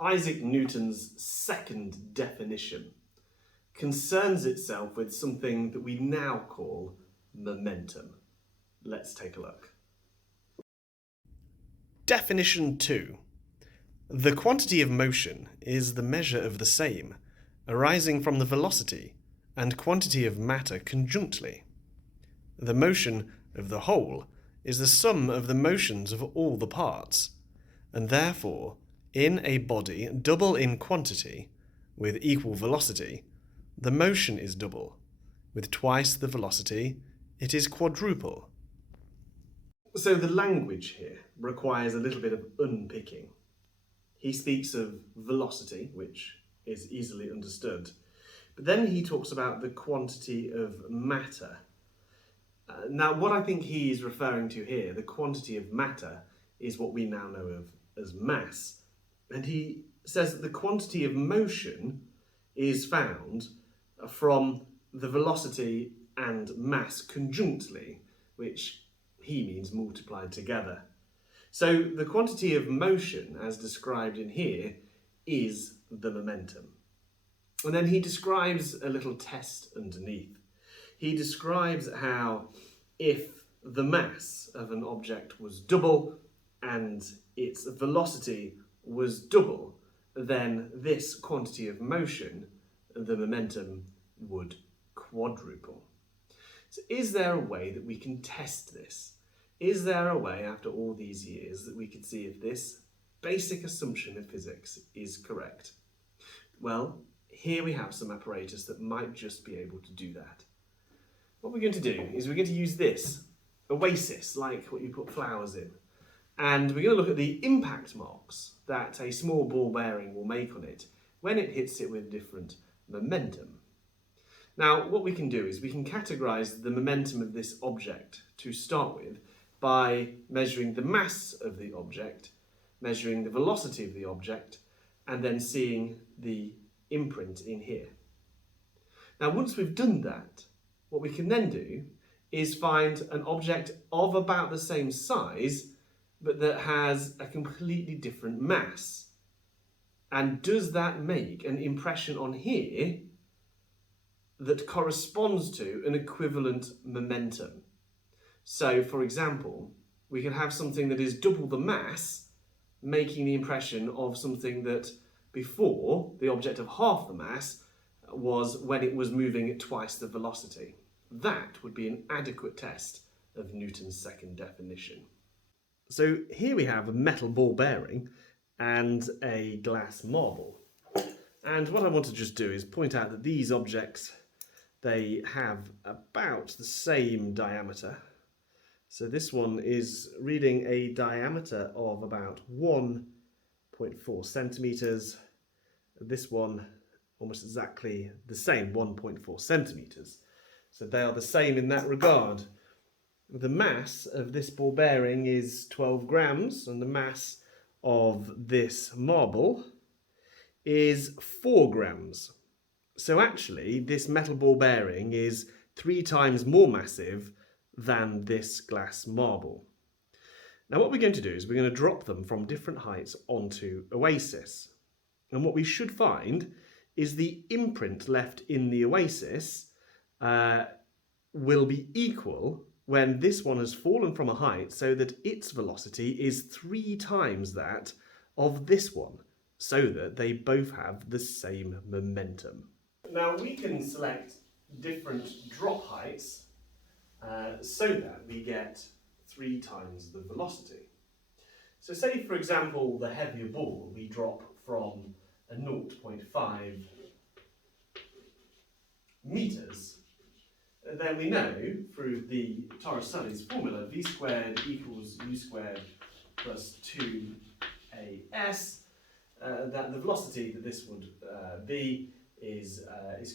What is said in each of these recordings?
Isaac Newton's second definition concerns itself with something that we now call momentum. Let's take a look. Definition 2. The quantity of motion is the measure of the same, arising from the velocity and quantity of matter conjunctly. The motion of the whole is the sum of the motions of all the parts, and therefore, in a body double in quantity, with equal velocity, the motion is double. With twice the velocity, it is quadruple. So the language here requires a little bit of unpicking. He speaks of velocity, which is easily understood, but then he talks about the quantity of matter. Now, what I think he is referring to here, the quantity of matter, is what we now know of as mass. And he says that the quantity of motion is found from the velocity and mass conjunctly, which he means multiplied together. So the quantity of motion, as described in here, is the momentum. And then he describes a little test underneath. He describes how if the mass of an object was double and its velocity was double, then this quantity of motion, the momentum, would quadruple. So is there a way that we can test this? Is there a way, after all these years, that we could see if this basic assumption of physics is correct? Well, here we have some apparatus that might just be able to do that. What we're going to do is we're going to use this oasis, like what you put flowers in, and we're going to look at the impact marks that a small ball bearing will make on it when it hits it with different momentum. Now, what we can do is we can categorise the momentum of this object to start with by measuring the mass of the object, measuring the velocity of the object, and then seeing the imprint in here. Now, once we've done that, what we can then do is find an object of about the same size, but that has a completely different mass. And does that make an impression on here that corresponds to an equivalent momentum? So, for example, we can have something that is double the mass, making the impression of something that before, the object of half the mass, was when it was moving at twice the velocity. That would be an adequate test of Newton's second definition. So here we have a metal ball bearing and a glass marble. And what I want to just do is point out that these objects, they have about the same diameter. So this one is reading a diameter of about 1.4 centimetres. This one almost exactly the same, 1.4 centimetres. So they are the same in that regard. The mass of this ball bearing is 12 grams, and the mass of this marble is 4 grams. So actually, this metal ball bearing is 3 times more massive than this glass marble. Now what we're going to do is we're going to drop them from different heights onto Oasis. And what we should find is the imprint left in the Oasis will be equal when this one has fallen from a height so that its velocity is 3 times that of this one, so that they both have the same momentum. Now we can select different drop heights so that we get 3 times the velocity. So say, for example, the heavier ball we drop from a 0.5 meters, then we know through the Torricelli's formula, v squared equals u squared plus 2as, that the velocity that this would be is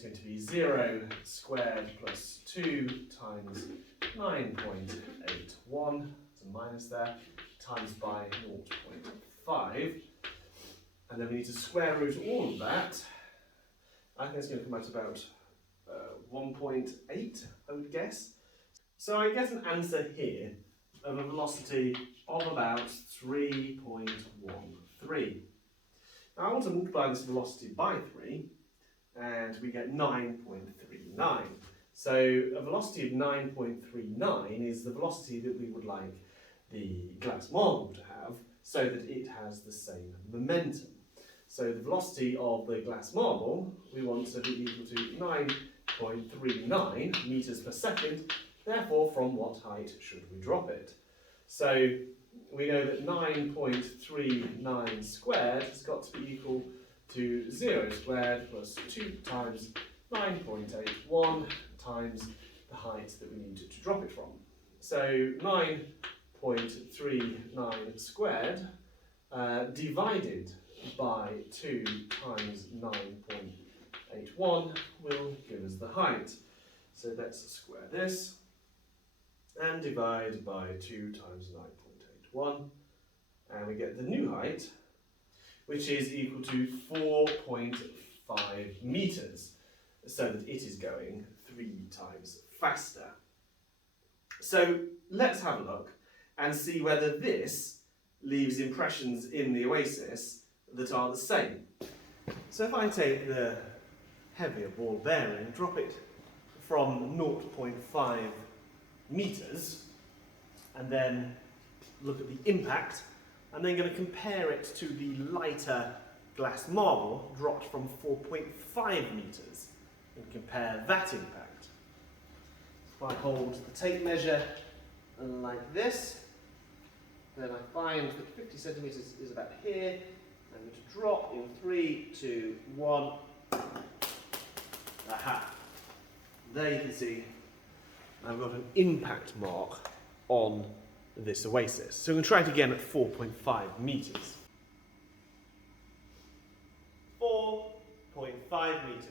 going to be 0 squared plus 2 times 9.81, there's a minus there, times by 0.5. And then we need to square root all of that. I think it's going to come out about 1.8, I would guess. So I get an answer here of a velocity of about 3.13. Now I want want to multiply this velocity by 3, and we get 9.39. So a velocity of 9.39 is the velocity that we would like the glass marble to have, so that it has the same momentum. So the velocity of the glass marble we want to be equal to 9.39 meters per second. Therefore, from what height should we drop it? So we know that 9.39 squared has got to be equal to 0 squared plus 2 times 9.81 times the height that we need to drop it from. So 9.39 squared divided by 2 times 9.81 will give us the height. So let's square this and divide by 2 times 9.81, and we get the new height, which is equal to 4.5 meters, so that it is going 3 times faster. So let's have a look and see whether this leaves impressions in the oasis that are the same. So if I take the heavier ball bearing, drop it from 0.5 meters, and then look at the impact, I'm then going to compare it to the lighter glass marble dropped from 4.5 meters and compare that impact. If I hold the tape measure like this, then I find that 50 centimeters is about here. I'm going to drop in 3, 2, 1. Aha! There you can see I've got an impact mark on this oasis. So I'm going to try it again at 4.5 meters. 4.5 meters.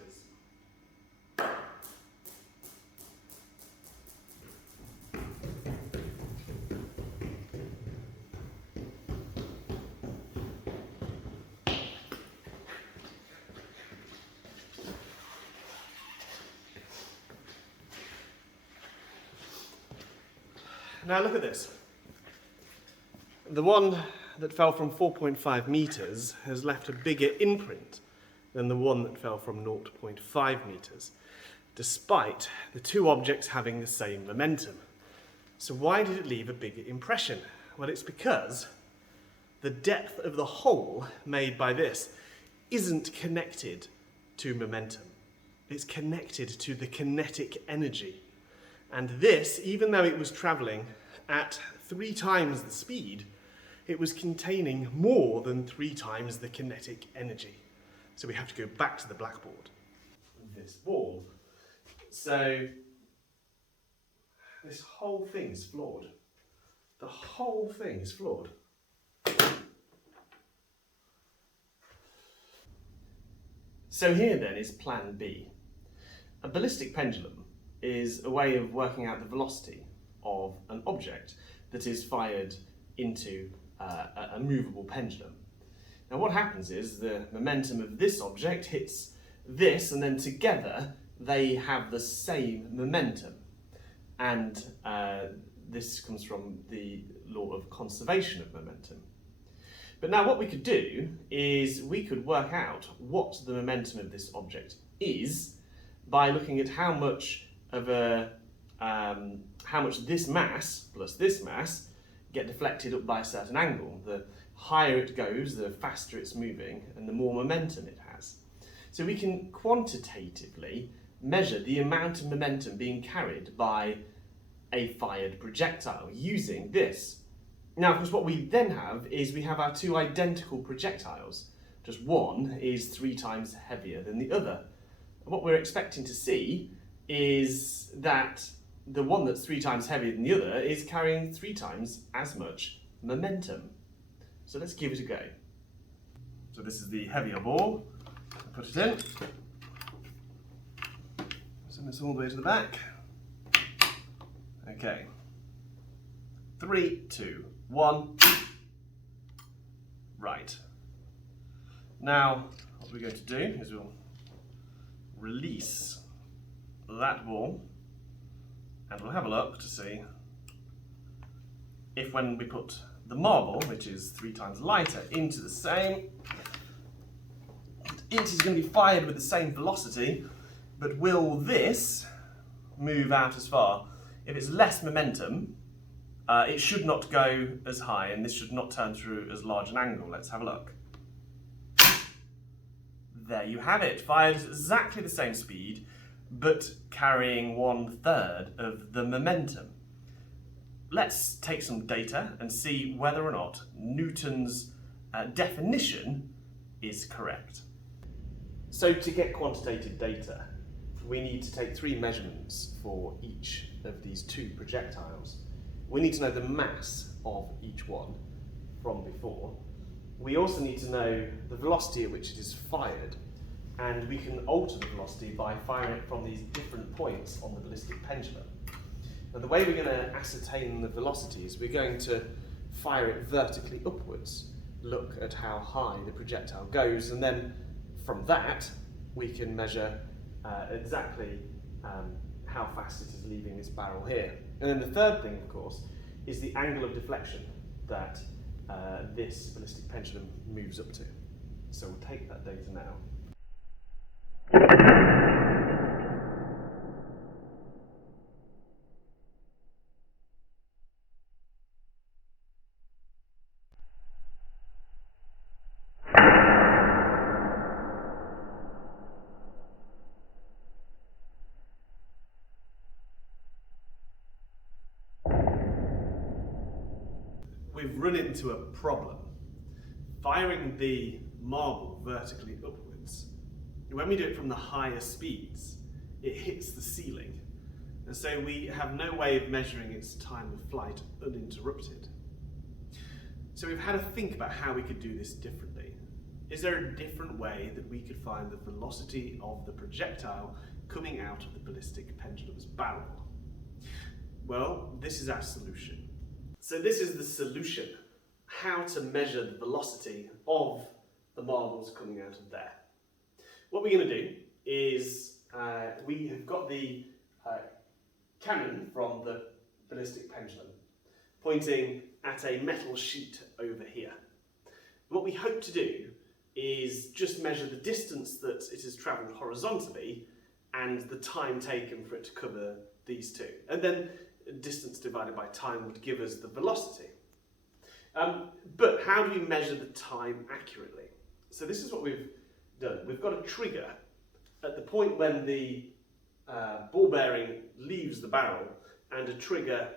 Now look at this. The one that fell from 4.5 meters has left a bigger imprint than the one that fell from 0.5 meters, despite the two objects having the same momentum. So why did it leave a bigger impression? Well, it's because the depth of the hole made by this isn't connected to momentum. It's connected to the kinetic energy. And this, even though it was travelling at 3 times the speed, it was containing more than 3 times the kinetic energy. So we have to go back to the blackboard. This ball. So this whole thing is flawed. The whole thing is flawed. So here then is plan B. A ballistic pendulum is a way of working out the velocity of an object that is fired into a movable pendulum. Now what happens is the momentum of this object hits this, and then together they have the same momentum. And this comes from the law of conservation of momentum. But now what we could do is we could work out what the momentum of this object is by looking at how much this mass plus this mass get deflected up by a certain angle. The higher it goes, the faster it's moving, and the more momentum it has. So we can quantitatively measure the amount of momentum being carried by a fired projectile using this. Now, of course, what we then have is we have our two identical projectiles. Just one is 3 times heavier than the other. And what we're expecting to see is that the one that's 3 times heavier than the other is carrying 3 times as much momentum. So let's give it a go. So this is the heavier ball. Put it in. Send this all the way to the back. Okay. 3, 2, 1. Right. Now, what we're going to do is we'll release that ball, and we'll have a look to see if when we put the marble, which is 3 times lighter, into the same, it is going to be fired with the same velocity, but will this move out as far? If it's less momentum, it should not go as high, and this should not turn through as large an angle. Let's have a look. There you have it, fired at exactly the same speed, but carrying 1/3 of the momentum. Let's take some data and see whether or not Newton's definition is correct. So to get quantitative data, we need to take 3 measurements for each of these 2 projectiles. We need to know the mass of each one from before. We also need to know the velocity at which it is fired, and we can alter the velocity by firing it from these different points on the ballistic pendulum. Now the way we're going to ascertain the velocity is we're going to fire it vertically upwards, look at how high the projectile goes, and then from that we can measure exactly how fast it is leaving this barrel here. And then the third thing, of course, is the angle of deflection that this ballistic pendulum moves up to. So we'll take that data now. We've run into a problem. Firing the marble vertically upwards, when we do it from the higher speeds, it hits the ceiling. And so we have no way of measuring its time of flight uninterrupted. So we've had to think about how we could do this differently. Is there a different way that we could find the velocity of the projectile coming out of the ballistic pendulum's barrel? Well, this is our solution. So this is the solution, how to measure the velocity of the marbles coming out of there. What we're going to do is we have got the cannon from the ballistic pendulum pointing at a metal sheet over here. What we hope to do is just measure the distance that it has travelled horizontally and the time taken for it to cover these two. And then distance divided by time would give us the velocity. But how do we measure the time accurately? So this is what we've done. We've got a trigger at the point when the ball bearing leaves the barrel and a trigger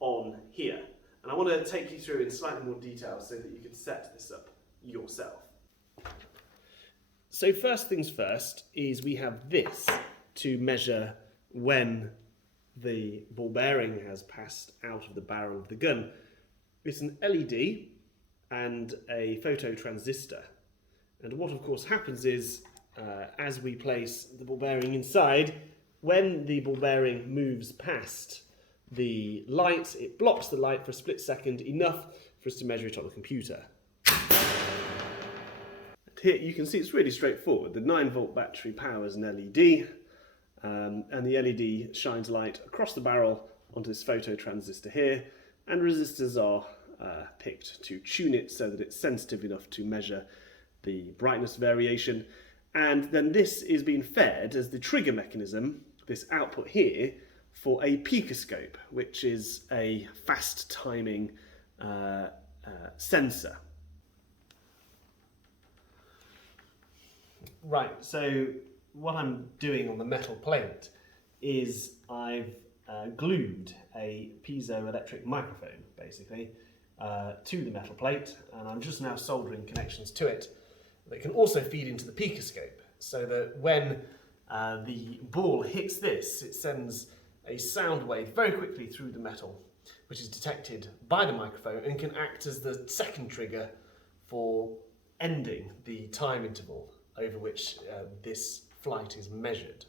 on here. And I want to take you through in slightly more detail so that you can set this up yourself. So first things first is we have this to measure when the ball bearing has passed out of the barrel of the gun. It's an LED and a phototransistor. And what of course happens is, as we place the ball bearing inside, when the ball bearing moves past the light, it blocks the light for a split second, enough for us to measure it on the computer. And here you can see it's really straightforward. The 9-volt battery powers an LED, and the LED shines light across the barrel onto this phototransistor here, and resistors are picked to tune it so that it's sensitive enough to measure the brightness variation. And then this is being fed as the trigger mechanism, this output here, for a picoscope, which is a fast timing sensor. Right, so what I'm doing on the metal plate is I've glued a piezoelectric microphone, basically, to the metal plate, and I'm just now soldering connections to it that can also feed into the picoscope, so that when the ball hits this, it sends a sound wave very quickly through the metal, which is detected by the microphone and can act as the second trigger for ending the time interval over which this flight is measured.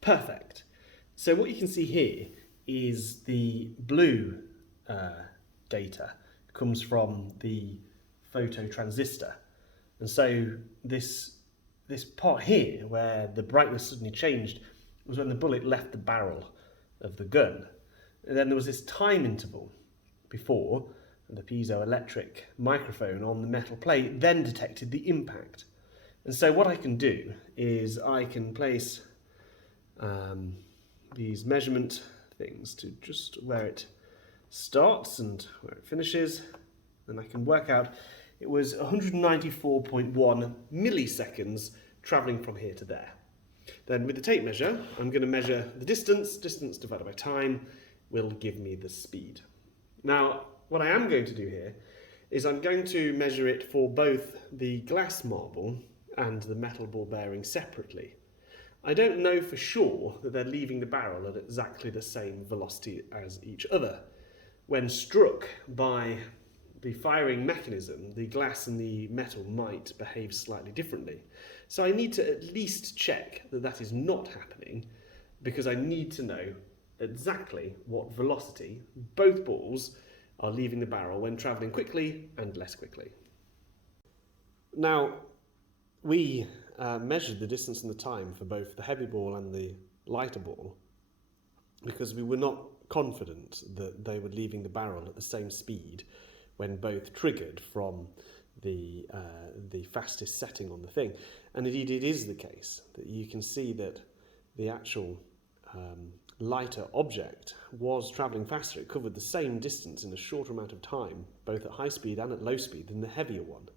Perfect. So what you can see here is the blue data comes from the phototransistor. And so this part here, where the brightness suddenly changed, was when the bullet left the barrel of the gun. And then there was this time interval before the piezoelectric microphone on the metal plate then detected the impact. And so what I can do is I can place these measurement things to just where it starts and where it finishes, and I can work out it was 194.1 milliseconds travelling from here to there. Then with the tape measure, I'm going to measure the distance divided by time will give me the speed. Now, what I am going to do here is I'm going to measure it for both the glass marble and the metal ball bearing separately. I don't know for sure that they're leaving the barrel at exactly the same velocity as each other. When struck by the firing mechanism, the glass and the metal might behave slightly differently. So I need to at least check that that is not happening, because I need to know exactly what velocity both balls are leaving the barrel when travelling quickly and less quickly. Now, we measured the distance and the time for both the heavy ball and the lighter ball because we were not confident that they were leaving the barrel at the same speed when both triggered from the fastest setting on the thing. And indeed it is the case that you can see that the actual lighter object was travelling faster. It covered the same distance in a shorter amount of time, both at high speed and at low speed, than the heavier one.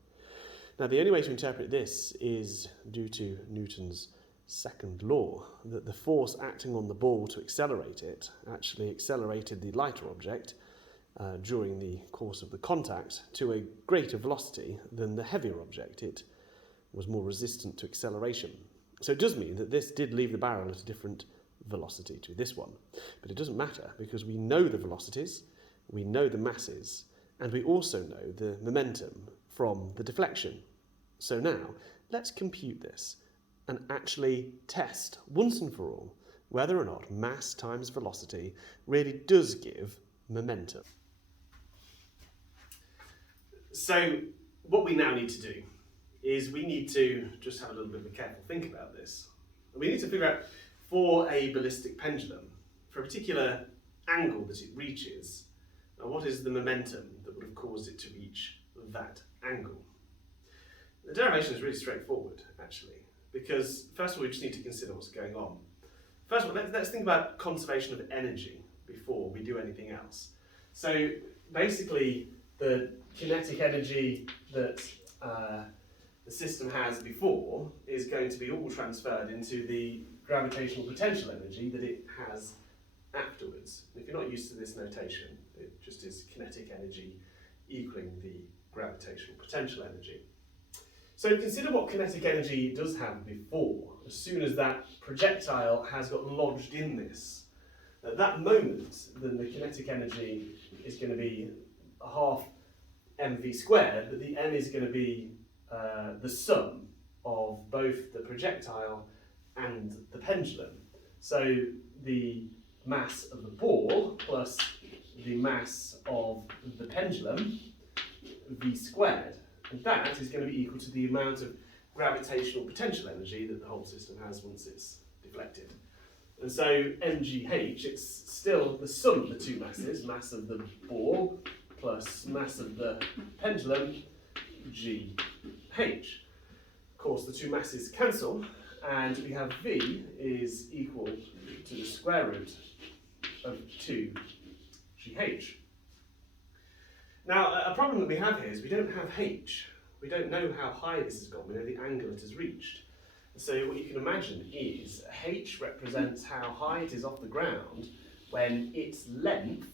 Now, the only way to interpret this is due to Newton's second law, that the force acting on the ball to accelerate it actually accelerated the lighter object during the course of the contact to a greater velocity than the heavier object. It was more resistant to acceleration. So it does mean that this did leave the barrel at a different velocity to this one. But it doesn't matter, because we know the velocities, we know the masses, and we also know the momentum from the deflection. So now, let's compute this and actually test once and for all whether or not mass times velocity really does give momentum. So what we now need to do is we need to just have a little bit of a careful think about this. We need to figure out, for a ballistic pendulum, for a particular angle that it reaches, what is the momentum that would have caused it to reach that angle? The derivation is really straightforward, actually, because first of all we just need to consider what's going on. First of all, let's think about conservation of energy before we do anything else. So basically, the kinetic energy that the system has before is going to be all transferred into the gravitational potential energy that it has afterwards. If you're not used to this notation, it just is kinetic energy equaling the gravitational potential energy. So consider what kinetic energy does have before, as soon as that projectile has got lodged in this. At that moment, then the kinetic energy is going to be a half mv squared, but the m is going to be the sum of both the projectile and the pendulum. So the mass of the ball plus the mass of the pendulum, v squared. And that is going to be equal to the amount of gravitational potential energy that the whole system has once it's deflected. And so mgh, it's still the sum of the two masses, mass of the ball plus mass of the pendulum, gh. Of course, the two masses cancel, and we have v is equal to the square root of 2gh. Now, a problem that we have here is we don't have h. We don't know how high this has gone. We know the angle it has reached. So what you can imagine is h represents how high it is off the ground when its length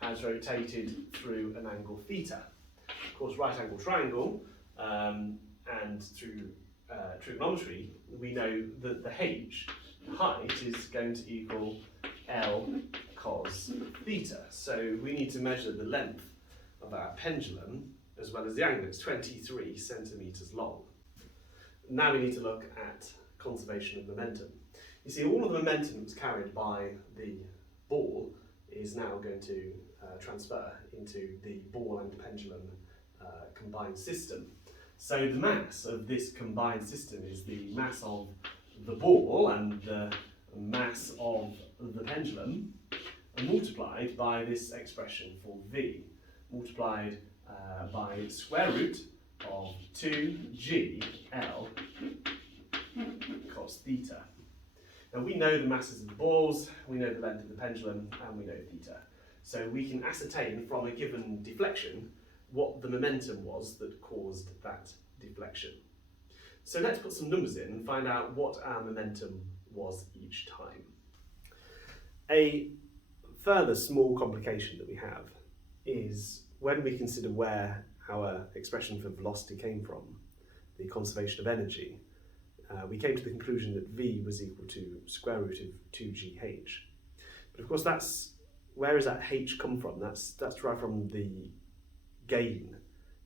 has rotated through an angle theta. Of course, right angle triangle and through trigonometry, we know that the h, height, is going to equal L cos theta. So we need to measure the length of our pendulum as well as the angle. It's 23 centimetres long. Now we need to look at conservation of momentum. You see, all of the momentum that's carried by the ball is now going to transfer into the ball and pendulum combined system. So the mass of this combined system is the mass of the ball and the mass of the pendulum, multiplied by this expression for V, multiplied by square root of 2gl cos theta. Now we know the masses of the balls, we know the length of the pendulum, and we know theta. So we can ascertain from a given deflection what the momentum was that caused that deflection. So let's put some numbers in and find out what our momentum was each time. A further small complication that we have is when we consider where our expression for velocity came from, the conservation of energy, we came to the conclusion that V was equal to square root of 2gh. But of course where does that h come from? That's derived from the gain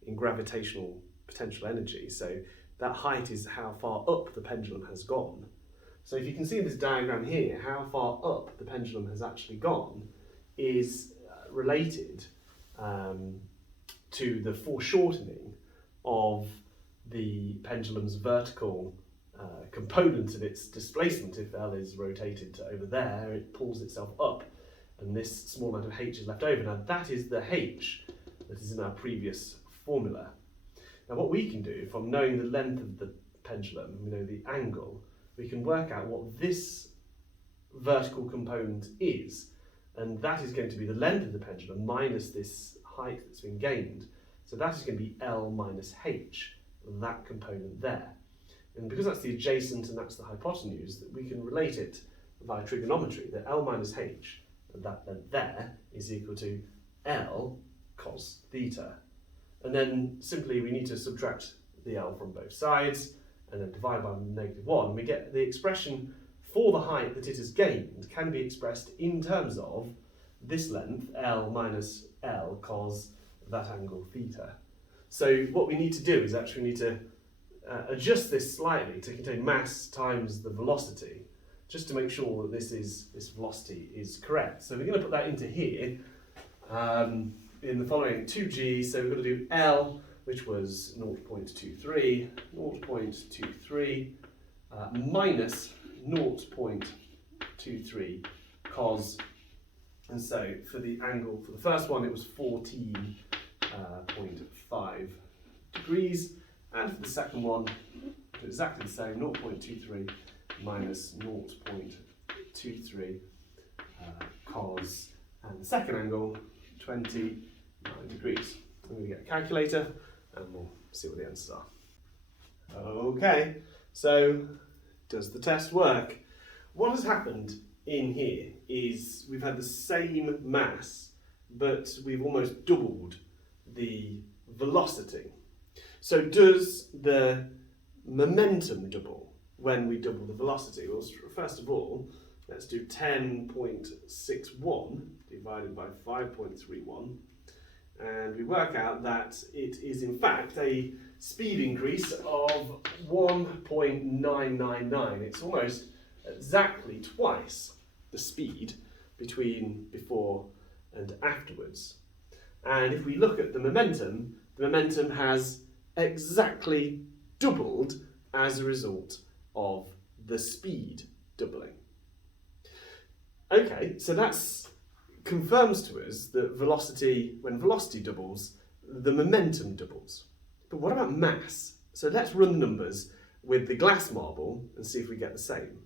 in gravitational potential energy. So that height is how far up the pendulum has gone. So if you can see in this diagram here, how far up the pendulum has actually gone is related to the foreshortening of the pendulum's vertical component of its displacement. If L is rotated over there, it pulls itself up, and this small amount of h is left over. Now that is the h that is in our previous formula. Now what we can do, from knowing the length of the pendulum, we know the angle, we can work out what this vertical component is, and that is going to be the length of the pendulum minus this height that's been gained. So that is going to be L minus h, that component there. And because that's the adjacent and that's the hypotenuse, that we can relate it via trigonometry, that L minus h, that length there, is equal to L cos theta. And then simply we need to subtract the L from both sides and then divide by -1. We get the expression for the height that it has gained can be expressed in terms of this length, L minus L cos that angle theta. So what we need to do is actually need to adjust this slightly to contain mass times the velocity, just to make sure that this velocity is correct. So we're going to put that into here in the following 2g. So we're going to do L, which was 0.23 minus 0.23 cos, and so for the angle for the first one it was 14.5 degrees, and for the second one exactly the same, 0.23 minus 0.23 cos, and the second angle 29 degrees. I'm going to get a calculator and we'll see what the answers are. Okay, so does the test work? What has happened in here is we've had the same mass, but we've almost doubled the velocity. So does the momentum double when we double the velocity? Well, first of all, let's do 10.61 divided by 5.31, and we work out that it is in fact a speed increase of 1.999. It's almost exactly twice the speed between before and afterwards. And if we look at the momentum has exactly doubled as a result of the speed doubling. Okay, so that confirms to us that when velocity doubles, the momentum doubles. But what about mass? So let's run the numbers with the glass marble and see if we get the same.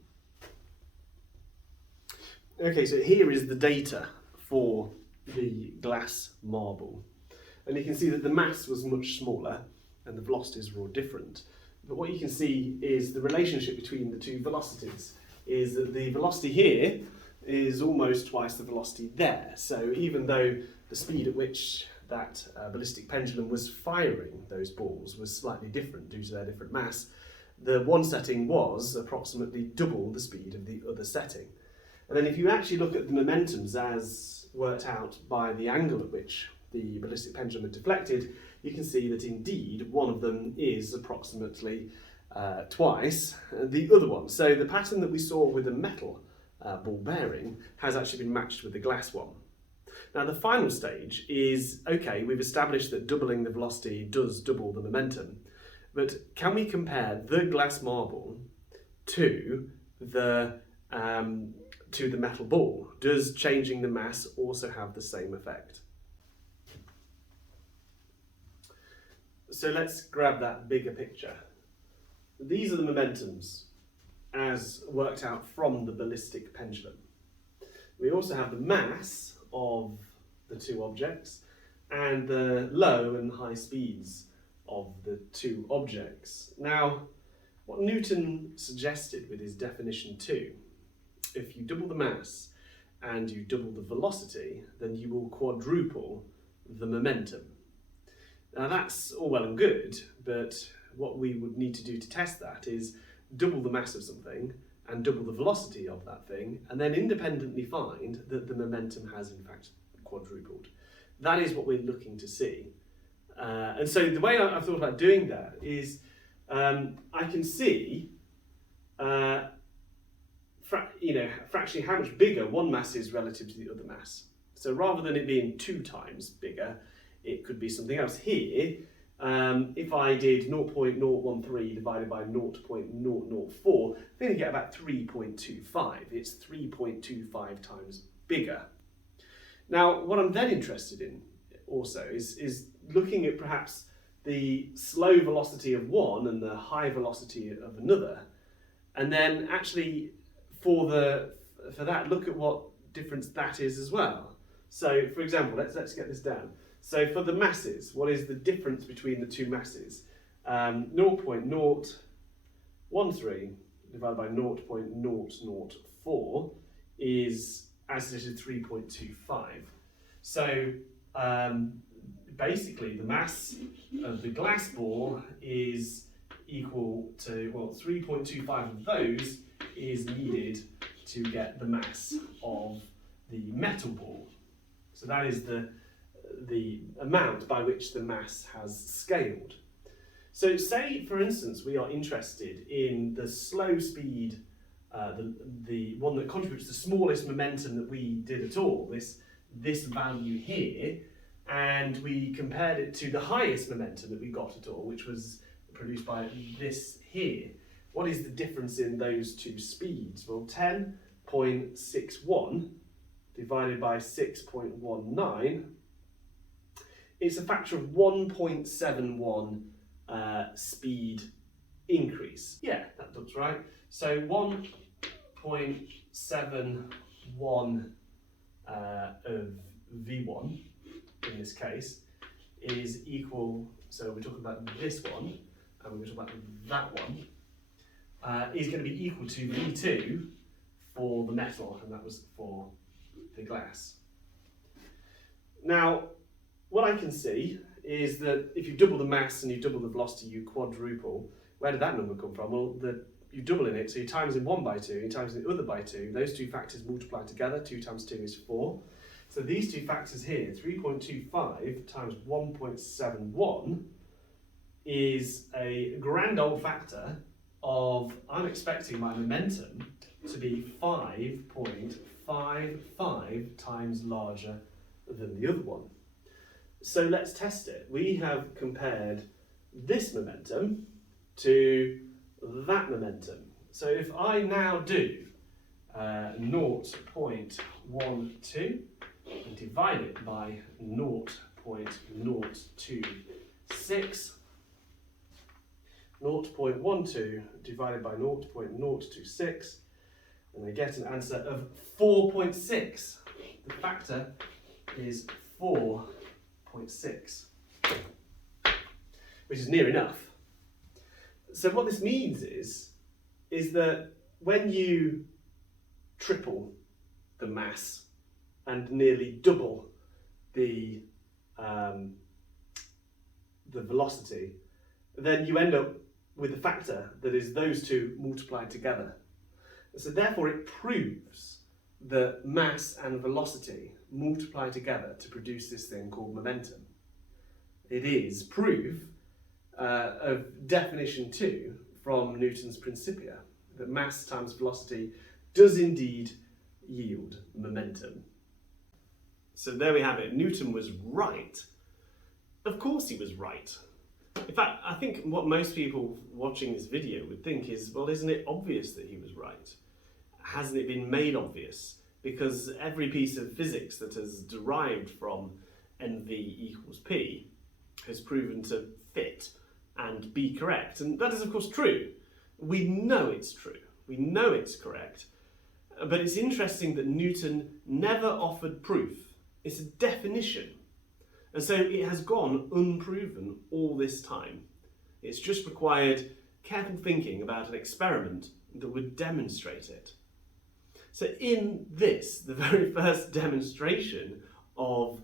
Okay, so here is the data for the glass marble. And you can see that the mass was much smaller and the velocities were all different. But what you can see is the relationship between the two velocities is that the velocity here is almost twice the velocity there. So even though the speed at which that ballistic pendulum was firing those balls was slightly different due to their different mass, the one setting was approximately double the speed of the other setting. And then if you actually look at the momentums as worked out by the angle at which the ballistic pendulum had deflected, you can see that indeed one of them is approximately twice the other one. So the pattern that we saw with the metal ball bearing has actually been matched with the glass one. Now the final stage is, okay, we've established that doubling the velocity does double the momentum, but can we compare the glass marble to the metal ball? Does changing the mass also have the same effect? So let's grab that bigger picture. These are the momentums as worked out from the ballistic pendulum. We also have the mass of the two objects and the low and high speeds of the two objects. Now, what Newton suggested with his definition 2, if you double the mass and you double the velocity, then you will quadruple the momentum. Now that's all well and good, but what we would need to do to test that is double the mass of something and double the velocity of that thing, and then independently find that the momentum has in fact quadrupled. That is what we're looking to see. And so the way I've thought about doing that is I can see fractionally how much bigger one mass is relative to the other mass. So rather than it being 2 times bigger, it could be something else. Here, if I did 0.013 divided by 0.004, then you get about 3.25. It's 3.25 times bigger. Now, what I'm then interested in also is looking at perhaps the slow velocity of one and the high velocity of another, and then actually for that look at what difference that is as well. So, for example, let's get this down. So for the masses, what is the difference between the two masses? 0.013 divided by 0.004 is, as it is, 3.25. So basically the mass of the glass ball is equal to, well, 3.25 of those is needed to get the mass of the metal ball. So that is the amount by which the mass has scaled. So say, for instance, we are interested in the slow speed, the one that contributes the smallest momentum that we did at all, this value here, and we compared it to the highest momentum that we got at all, which was produced by this here. What is the difference in those two speeds? Well, 10.61 divided by 6.19, it's a factor of 1.71 speed increase. Yeah, that looks right. So 1.71 of V1 in this case is equal, so we're talking about this one, and we're talking about that one, is going to be equal to V2 for the metal, and that was for the glass. Now, what I can see is that if you double the mass and you double the velocity, you quadruple. Where did that number come from? Well, you double in it, so you times in one by 2, you times in the other by 2. Those two factors multiply together. 2 times 2 is 4. So these two factors here, 3.25 times 1.71, is a grand old factor of, I'm expecting my momentum to be 5.55 times larger than the other one. So let's test it. We have compared this momentum to that momentum. So if I now do 0.12 and divide it by 0.026, 0.12 divided by 0.026, and I get an answer of 4.6. The factor is 4.6, which is near enough. So what this means is that when you triple the mass and nearly double the velocity, then you end up with a factor that is those two multiplied together. So therefore it proves that mass and velocity multiply together to produce this thing called momentum. It is proof of definition 2 from Newton's Principia, that mass times velocity does indeed yield momentum. So there we have it. Newton was right. Of course he was right. In fact, I think what most people watching this video would think is, well, isn't it obvious that he was right? Hasn't it been made obvious? Because every piece of physics that has derived from mv equals p has proven to fit and be correct. And that is, of course, true. We know it's true. We know it's correct. But it's interesting that Newton never offered proof. It's a definition. And so it has gone unproven all this time. It's just required careful thinking about an experiment that would demonstrate it. So in this, the very first demonstration of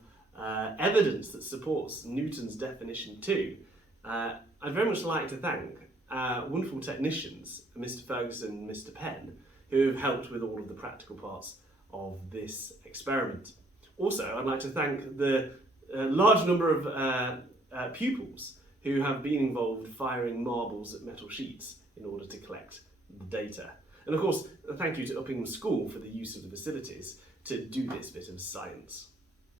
evidence that supports Newton's definition too, I'd very much like to thank wonderful technicians, Mr. Ferguson and Mr. Penn, who have helped with all of the practical parts of this experiment. Also, I'd like to thank the large number of pupils who have been involved firing marbles at metal sheets in order to collect the data. And of course, thank you to Uppingham School for the use of the facilities to do this bit of science.